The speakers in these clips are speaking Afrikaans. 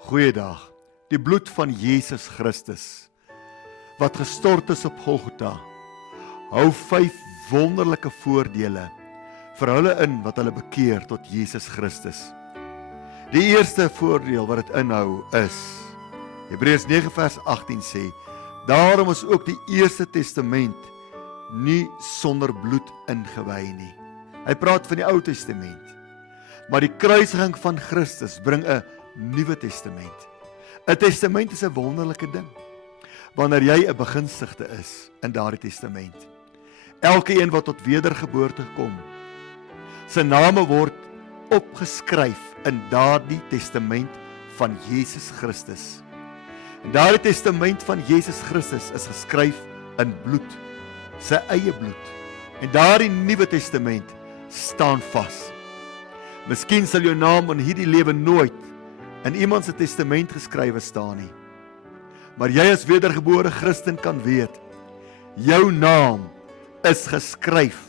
Goeiedag. Die bloed van Jesus Christus, wat gestort is op Golgotha, hou 5 wonderlike voordele vir hulle in wat hulle bekeer tot Jesus Christus. Die eerste voordeel wat dit inhou is, Hebreërs 9 vers 18 sê, daarom is ook die Eerste Testament nie sonder bloed ingewy nie. Hy praat van die Ou Testament, maar die kruisiging van Christus bring 'n Nuwe Testament. 'n Testament is 'n wonderlike ding, wanneer jy 'n begunstigde is in daardie testament. Elke een wat tot wedergeboorte kom, sy name word opgeskryf in daardie testament van Jesus Christus. En daardie testament van Jesus Christus is geskryf in bloed, sy eie bloed. En daardie Nuwe Testament staan vas. Miskien sal jou naam in hierdie lewe nooit in iemand se testament geskrywe staan nie. Maar jy as wedergebore Christen kan weet, jou naam is geskryf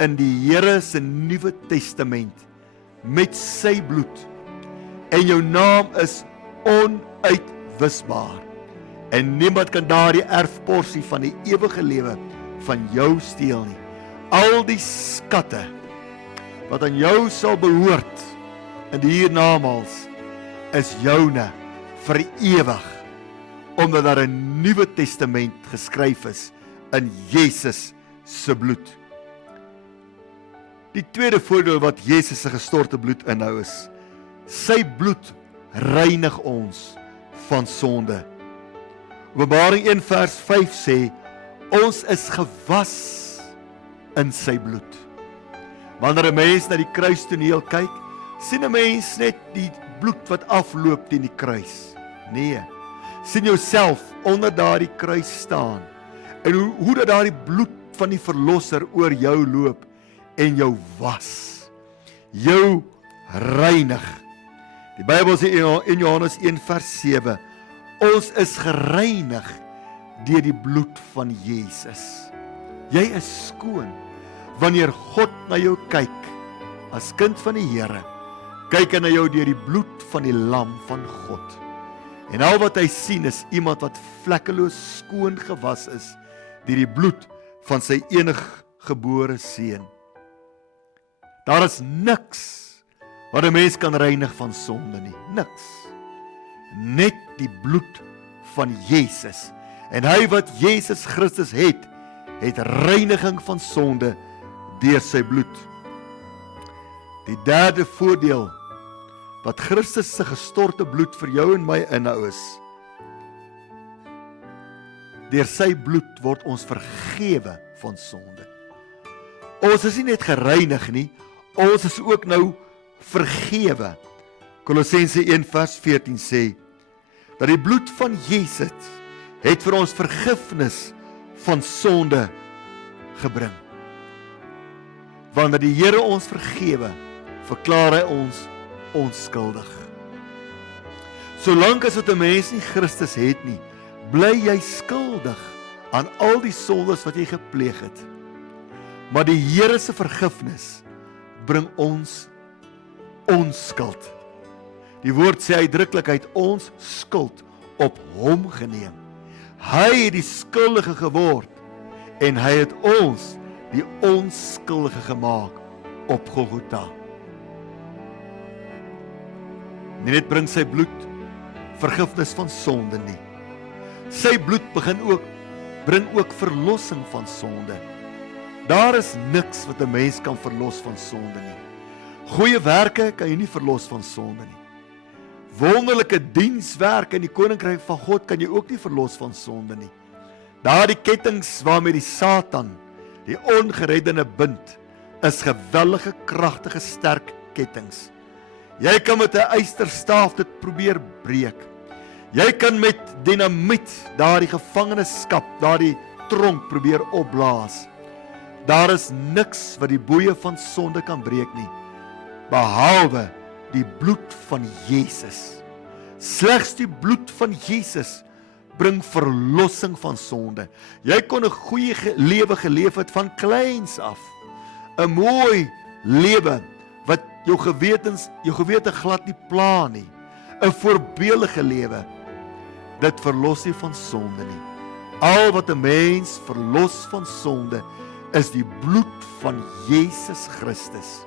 in die Here se Nuwe Testament met sy bloed. En jou naam is onuitwisbaar. En niemand kan daardie erfporsie van die ewige lewe van jou steel nie. Al die skatte wat aan jou sal behoort in die hiernamaals is joune vir ewig, omdat daar 'n Nuwe Testament geskryf is in Jesus se bloed. Die tweede voordeel wat Jesus se gestorte bloed inhou is, sy bloed reinig ons van sonde. Openbaring 1 vers 5 sê, ons is gewas in sy bloed. Wanneer 'n mens na die kruistoneel kyk, sien 'n mens net die bloed wat afloop teen die kruis. Nee, sien jouself onder daardie kruis staan en hoe dat daardie bloed van die verlosser oor jou loop en jou was, jou reinig. Die Bybel sê in Johannes 1 vers 7, ons is gereinig deur die bloed van Jesus. Jy is skoon wanneer God na jou kyk as kind van die Here. Kyk hy na jou deur die bloed van die lam van God. En al wat hy sien is iemand wat vlekkeloos skoon gewas is deur die bloed van sy eniggebore seun. Daar is niks wat 'n mens kan reinig van sonde nie. Niks. Net die bloed van Jesus. En hy wat Jesus Christus het reiniging van sonde deur sy bloed. Die derde voordeel wat Christus se gestorte bloed vir jou en my inhou is, deur sy bloed word ons vergewe van sonde. Ons is nie net gereinig nie, ons is ook nou vergewe. Kolossense 1 vers 14 sê, dat die bloed van Jesus het vir ons vergifnis van sonde gebring. Wanneer die Here ons vergewe, verklaar hy ons onskuldig. Solank as wat 'n mens nie Christus het nie, bly jy skuldig aan al die sondes wat jy gepleeg het. Maar die Here se vergifnis bring ons onskuld. Die woord sê uitdruklik hy het ons skuld op hom geneem. Hy het die skuldige geword en hy het ons die onskuldige gemaak op Golgotha. Nie net bring sy bloed vergifnis van sonde nie. Sy bloed bring ook verlossing van sonde. Daar is niks wat 'n mens kan verlos van sonde nie. Goeie werke kan jy nie verlos van sonde nie. Wonderlike dienswerk in die koninkryk van God kan jy ook nie verlos van sonde nie. Daardie kettinge waarmee die Satan die ongereddene bind, is geweldige, kragtige, sterk kettinge. Jy kan met 'n ysterstaaf dit probeer breek. Jy kan met dinamiet daardie gevangenskap, daardie tronk probeer opblaas. Daar is niks wat die boeye van sonde kan breek nie, behalwe die bloed van Jesus. Slegs die bloed van Jesus bring verlossing van sonde. Jy kon 'n goeie lewe geleef het van kleins af. 'n Mooi lewe wat jou gewete glad nie pla nie. 'n voorbeeldige lewe. Dit verlos nie van sonde nie. Al wat 'n mens verlos van sonde, is die bloed van Jesus Christus.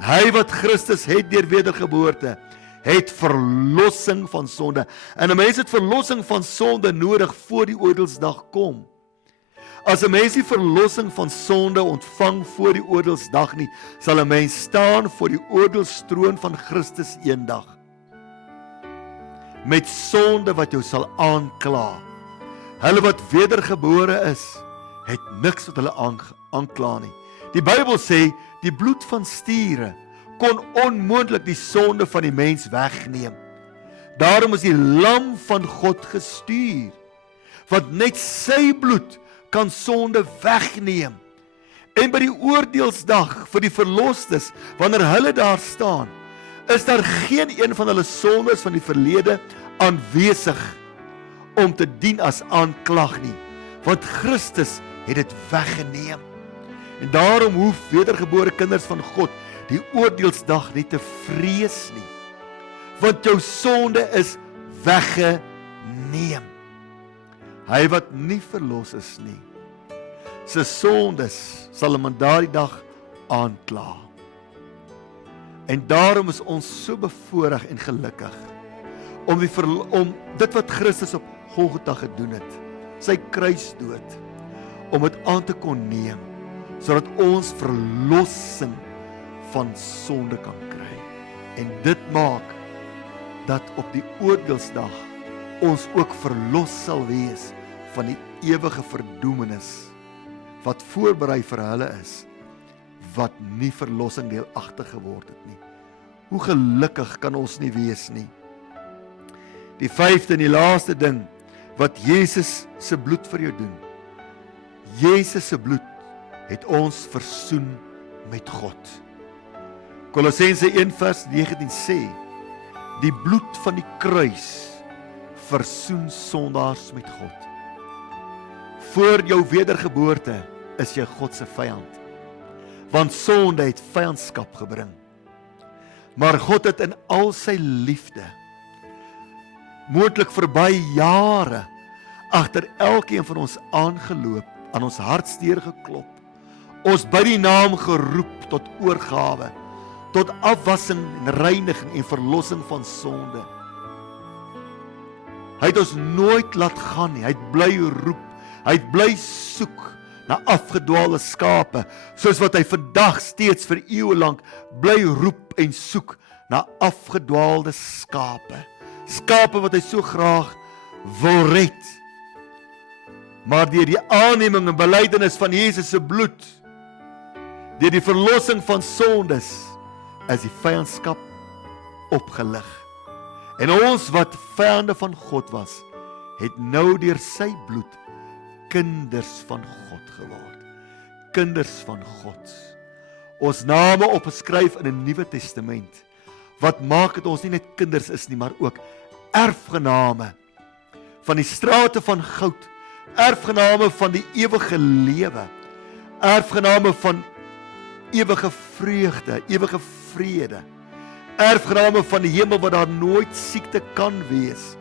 En hy wat Christus het deur wedergeboorte, het verlossing van sonde. En 'n mens het verlossing van sonde nodig voor die oordeelsdag kom. As 'n mens die verlossing van sonde ontvang voor die oordeelsdag nie, sal 'n mens staan voor die oordelstroon van Christus eendag. Met sonde wat jou sal aankla. Hulle wat wedergebore is, het niks wat hulle aankla nie. Die Bybel sê, die bloed van stiere kon onmoontlik die sonde van die mens wegneem. Daarom is die lam van God gestuur, want net sy bloed kan sonde wegneem. En by die oordeelsdag vir die verlostes, wanneer hulle daar staan, is daar geen een van hulle sondes van die verlede aanwesig om te dien as aanklag nie, want Christus het dit weggeneem. En daarom hoef wedergebore kinders van God die oordeelsdag nie te vrees nie, want jou sonde is weggeneem. Hy wat nie verlos is nie, sy sondes sal hom aan daardie dag aankla. En daarom is ons so bevoorreg en gelukkig om dit wat Christus op Golgotha gedoen het, sy kruisdood, om dit aan te kon neem, sodat ons verlossing van sonde kan kry. En dit maak dat op die oordeelsdag ons ook verlos sal wees van die ewige verdoemenis wat voorberei vir hulle is, wat nie verlossing deelagtig geword het nie. Hoe gelukkig kan ons nie wees nie. Die 5de en die laaste ding wat Jesus se bloed vir jou doen. Jesus se bloed het ons versoen met God. Kolossense 1:19 sê, die bloed van die kruis versoen sondaars met God. Voor jou wedergeboorte is jy God se vyand, want sonde het vyandskap gebring. Maar God het in al sy liefde, moontlik vir baie jare, agter elkeen van ons aangeloop, aan ons hartsteer geklop, ons by die naam geroep tot oorgawe, tot afwassing en reiniging en verlossing van sonde. Hy het ons nooit laat gaan nie, hy het bly roep, hy het bly soek na afgedwaalde skape, soos wat hy vandag steeds vir eeue lank bly roep en soek na afgedwaalde skape. Skape wat hy so graag wil red. Maar deur die aanneming en belydenis van Jesus se bloed, deur die verlossing van sondes, is die vyandskap opgelig. En ons wat vyande van God was, het nou deur sy bloed kinders van God geword. Kinders van God. Ons name opgeskryf in 'n Nuwe Testament. Wat maak dit ons nie net kinders is nie, maar ook erfgename van die strate van goud, erfgename van die ewige lewe, erfgename van ewige vreugde, ewige vrede, erfgename van die hemel waar daar nooit siekte kan wees,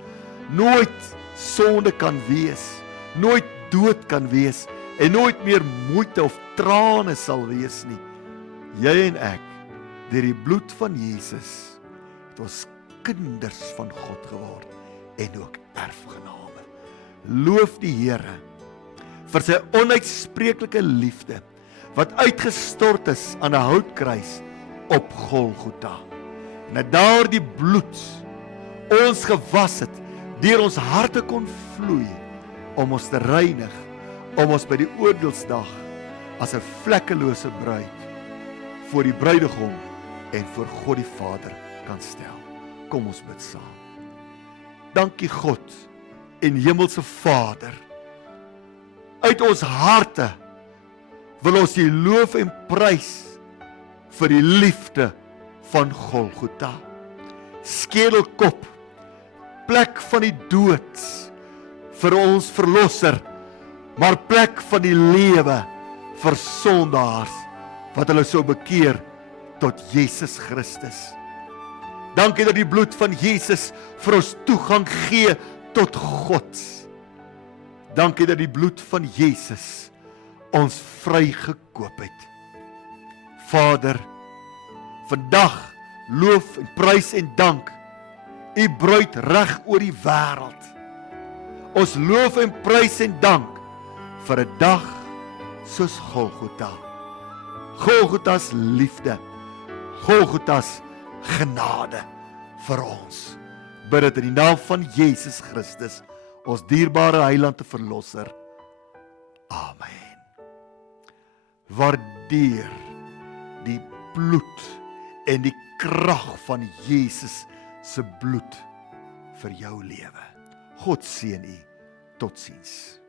nooit sonde kan wees, nooit dood kan wees en nooit meer moeite of trane sal wees nie. Jy en ek, deur die bloed van Jesus, het ons kinders van God geword en ook erfgename. Loof die Here vir sy onuitspreeklike liefde wat uitgestort is aan 'n houtkruis op Golgotha. En dat daardie bloed ons gewas het, deur ons harte kon vloei om ons te reinig, om ons by die oordeelsdag as 'n vlekkelose bruid voor die bruidegom en voor God die Vader kan stel. Kom ons bid saam. Dankie God en Hemelse Vader. Uit ons harte wil ons U loof en prys vir die liefde van Golgotha. Skedelkop, plek van die dood vir ons verlosser, maar plek van die lewe vir sondaars wat hulle sou bekeer tot Jesus Christus. Dankie dat die bloed van Jesus vir ons toegang gee tot God. Dankie dat die bloed van Jesus ons vrygekoop het. Vader, vandag loof en prys en dank U bruid reg oor die wêreld. Ons loof en prys en dank vir 'n dag soos Golgotha. Golgotha's liefde, Golgotha's genade vir ons. Bid dit in die naam van Jesus Christus, ons dierbare Heiland en Verlosser. Amen. Waardeer die bloed en die krag van Jesus se bloed vir jou lewe. God seën U. Totsiens.